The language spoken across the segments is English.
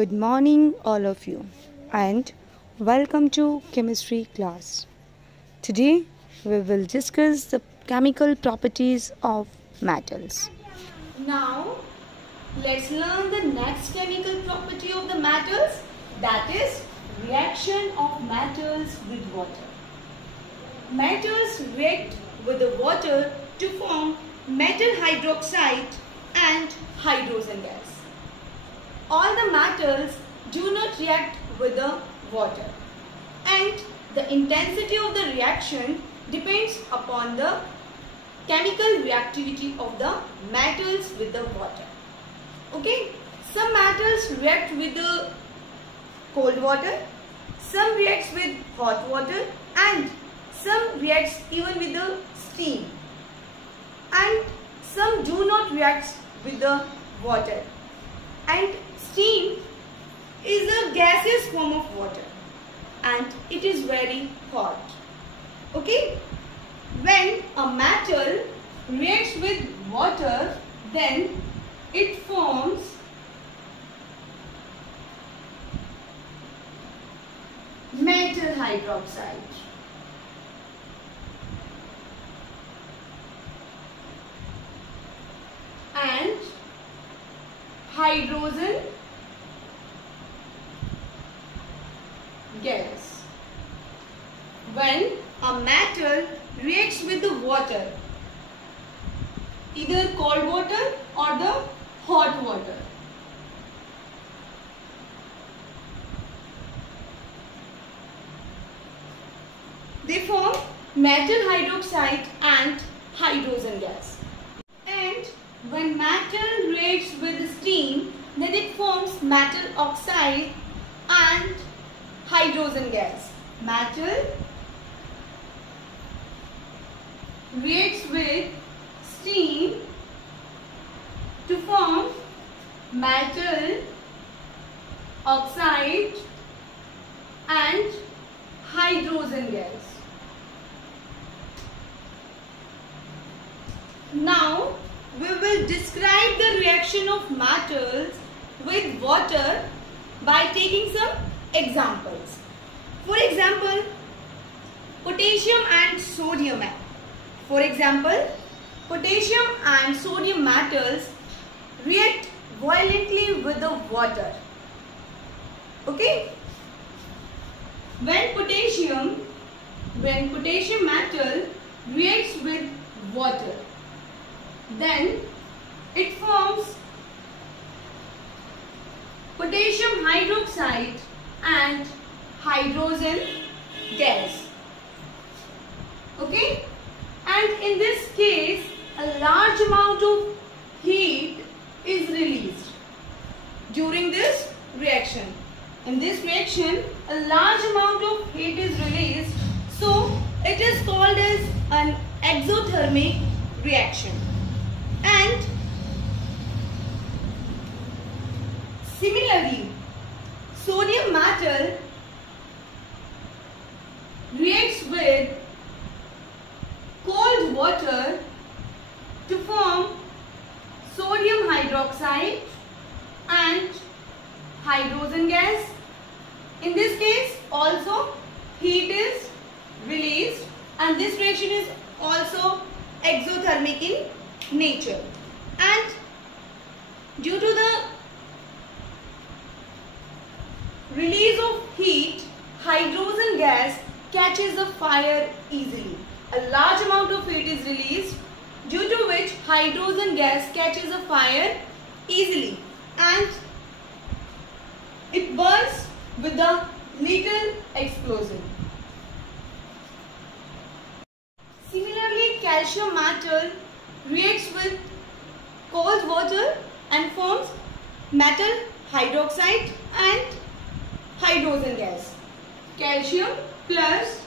Good morning, all of you, and welcome to chemistry class. Today, we will discuss the chemical properties of metals. Now, let's learn the next chemical property of the metals, that is reaction of metals with water. Metals react with the water to form metal hydroxide and hydrogen gas. All the metals do not react with the water, and the intensity of the reaction depends upon the chemical reactivity of the metals with the water. Okay, some metals react with the cold water, some reacts with hot water, and some reacts even with the steam, and some do not react with the water. And steam is a gaseous form of water and it is very hot. Okay, when a metal reacts with water, then it forms metal hydroxide. And hydrogen gas. When a metal reacts with the water, either cold water or the hot water, they form metal hydroxide and hydrogen gas. And when metal reacts with steam, then it forms metal oxide and hydrogen gas. Metal reacts with steam to form metal oxide and hydrogen gas. Now, we will describe the reaction of metals with water by taking some examples. For example, potassium and sodium. For example, potassium and sodium metals react violently with the water. Okay? When potassium metal reacts with water, then it forms potassium hydroxide and hydrogen gas. Okay? And in this case, a large amount of heat is released during this reaction. In this reaction, a large amount of heat is released, so it is called as an exothermic reaction. And similarly, sodium metal reacts with cold water to form sodium hydroxide and hydrogen gas. In this case, also heat is released, and this reaction is also exothermic in nature. And due to the release of heat, hydrogen gas catches a fire easily. A large amount of heat is released, due to which hydrogen gas catches a fire easily and it burns with a little explosion. Similarly, calcium metal reacts with cold water and forms metal hydroxide and hydrogen gas. Calcium plus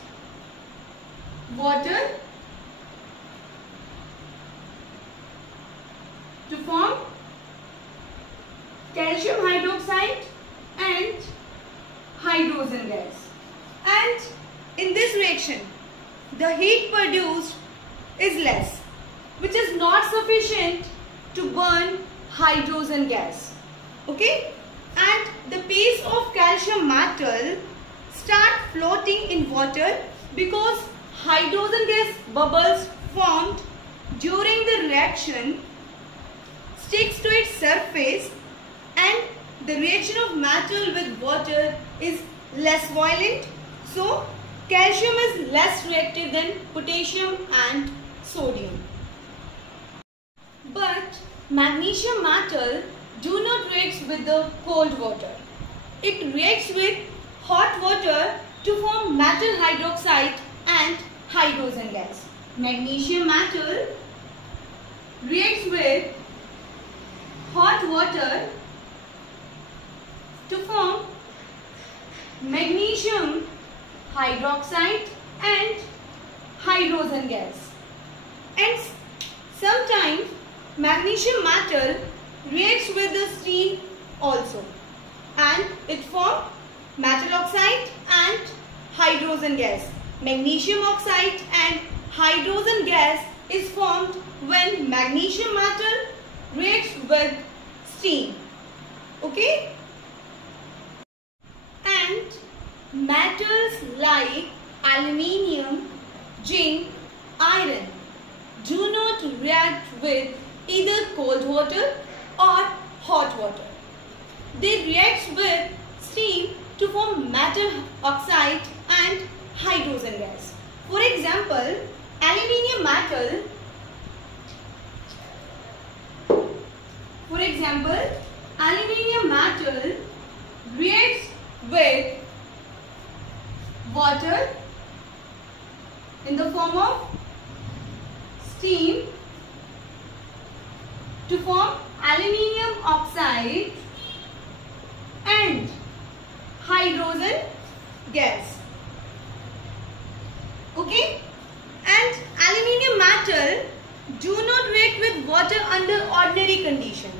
water to form calcium hydroxide and hydrogen gas. And in this reaction, the heat produced is less, which is not sufficient to burn hydrogen gas. Okay, and the calcium metal start floating in water because hydrogen gas bubbles formed during the reaction sticks to its surface, and the reaction of metal with water is less violent. So calcium is less reactive than potassium and sodium. But magnesium metal do not react with the cold water. It reacts with hot water to form metal hydroxide and hydrogen gas. Magnesium metal reacts with hot water to form magnesium hydroxide and hydrogen gas. And sometimes magnesium metal reacts with the steam also, and it forms metal oxide and hydrogen gas. Magnesium oxide and hydrogen gas is formed when magnesium metal reacts with steam. Okay? And metals like aluminium, zinc, iron do not react with either cold water or hot water. They react with steam to form metal oxide and hydrogen gas. For example, aluminium metal reacts with water in the form of steam to form aluminium oxide and hydrogen gas. Okay? And aluminium metal do not react with water under ordinary condition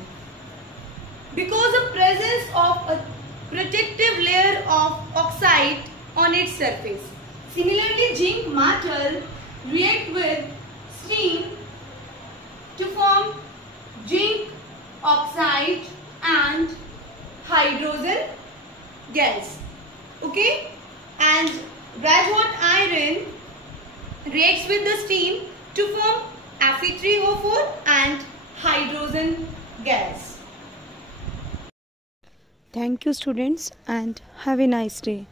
because of presence of a protective layer of oxide on its surface. Similarly, zinc metal react with steam to form zinc oxide and hydrogen gas. Okay? And red hot iron reacts with the steam to form Fe3O4 and hydrogen gas. Thank you, students, and have a nice day.